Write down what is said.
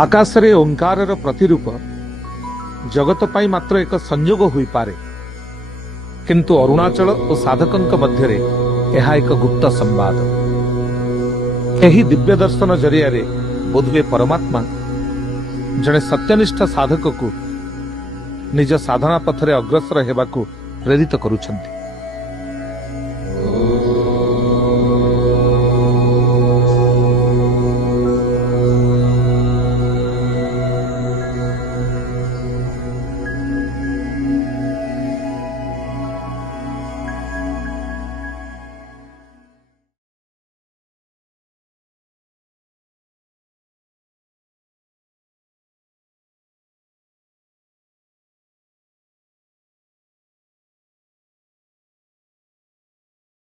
आकाशरे ओंकारर प्रतिरूप जगत पाई मात्र एक संयोग हुई पारे, किंतु अरुणाचल और साधकंक मध्यरे यह एक गुप्त संवाद। यही दिव्य दर्शन जरिया बोधवे परमात्मा जड़े सत्यनिष्ठ साधक को निज साधना पथरे अग्रसर हेबाकु प्रेरित करुछंती।